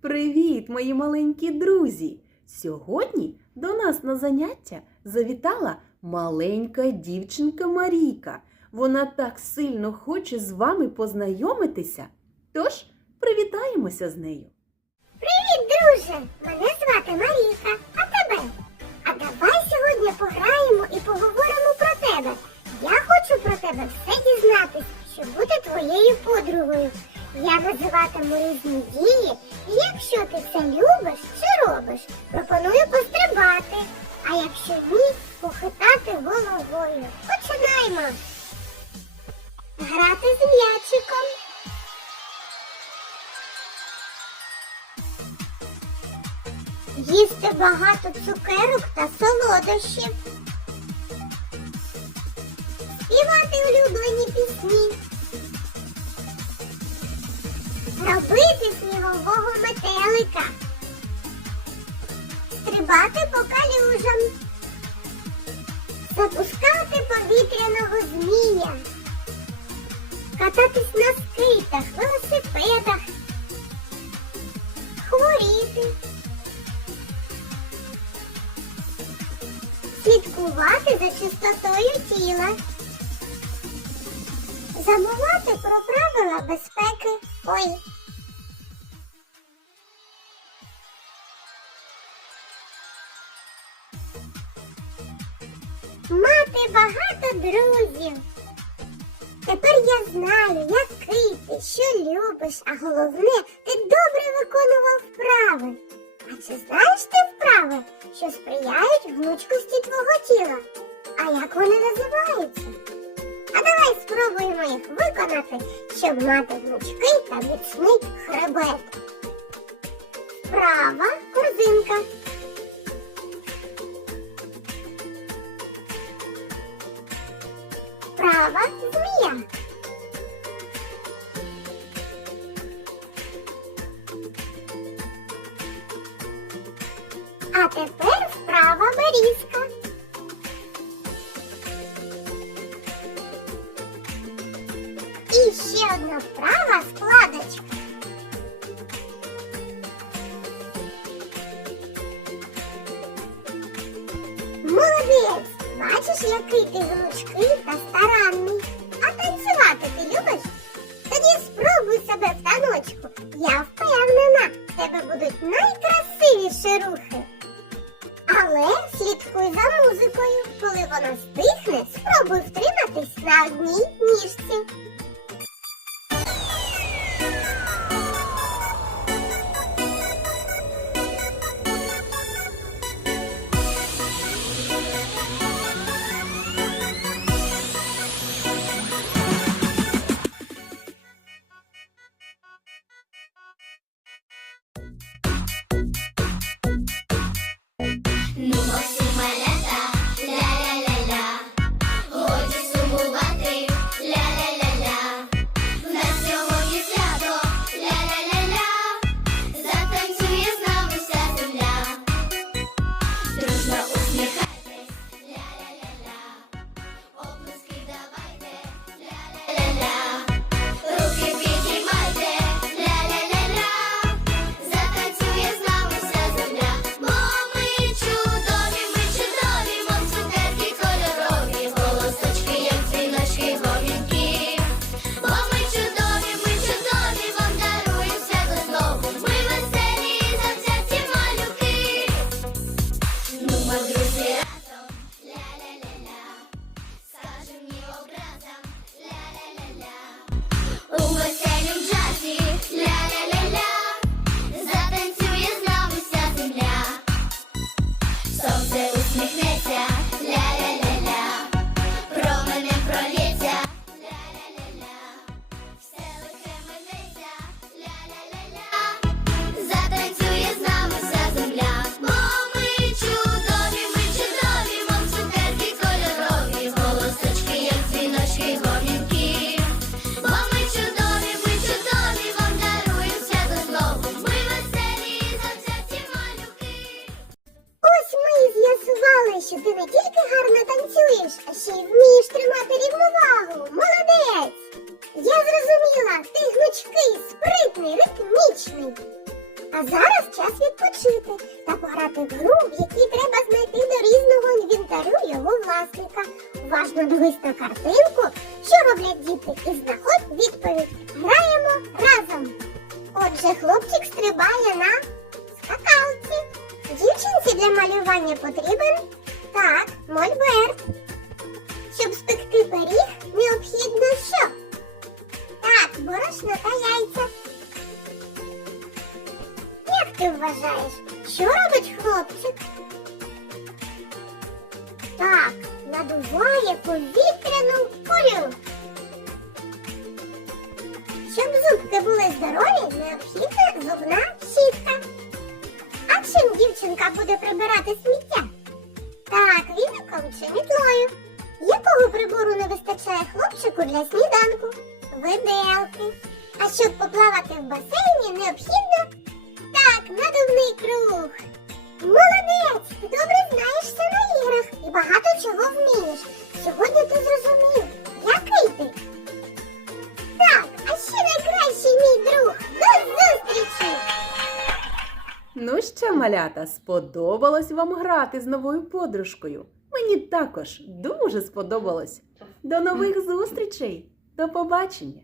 Привіт, мої маленькі друзі! Сьогодні до нас на заняття завітала маленька дівчинка Марійка. Вона так сильно хоче з вами познайомитися. Тож привітаємося з нею. Привіт, друже! Мене звати Марійка, а тебе? А давай сьогодні пограємо і поговоримо про тебе. Я хочу про тебе все дізнатись, щоб бути твоєю подругою. Я називатиму різні дії, якщо ти це любиш чи робиш, пропоную пострибати. А якщо ні, похитати головою. Починаємо. Грати з м'ячиком. Їсти багато цукерок та солодощів. Співати улюблені пісні. Робити снігового Скейтах, велосипедах. Хворіти. слідкувати за чистотою тіла, забувати про правила безпеки. Ой. Мати багато друзів. Тепер я знаю, який ти, що любиш, а головне, ти добре виконував вправи. А чи знаєш ти вправи, що сприяють гнучкості твого тіла? А як вони називаються? А давай спробуємо їх виконати, щоб мати гнучкий та міцний хребет. Права А тепер вправа берізка. І ще одна вправа складочка. Молодець! Бачиш, який ти гнучкий та старанний. А танцювати ти любиш? Тоді спробуй себе в таночку. Я впевнена, в тебе будуть найкрасивіші рухи. Але слідкуй за музикою. Коли вона стихне, спробуй втриматись на одній ніжці. Що ти не тільки гарно танцюєш, а ще й вмієш тримати рівновагу. Молодець! Я зрозуміла, ти гнучкий, спритний, ритмічний. А зараз час відпочити та пограти в гру, в якій треба знайти до різного інвентарю його власника. Уважно дивись на картинку, що роблять діти, і знаходь відповідь. Граємо разом. Отже, хлопчик стрибає на скакалці. Дівчинці для малювання потрібен так, мольберт. Щоб спекти пиріг, необхідно що? Так, борошно та яйця. Як ти вважаєш, що робить хлопчик? Так, надуває повітряну кулю. Щоб зубки були здорові, необхідна зубна щітка. А чим дівчинка буде прибирати сміття? Так, віником чи мітлою. Якого прибору не вистачає хлопчику для сніданку? Виделки. А щоб поплавати в басейні, необхідно так, надувний круг. Молодець! Ти добре знаєшся на іграх і багато чого вмієш. Сьогодні ти зрозумів, Ну що, малята, сподобалось вам грати з новою подружкою? Мені також дуже сподобалось. До нових зустрічей! До побачення!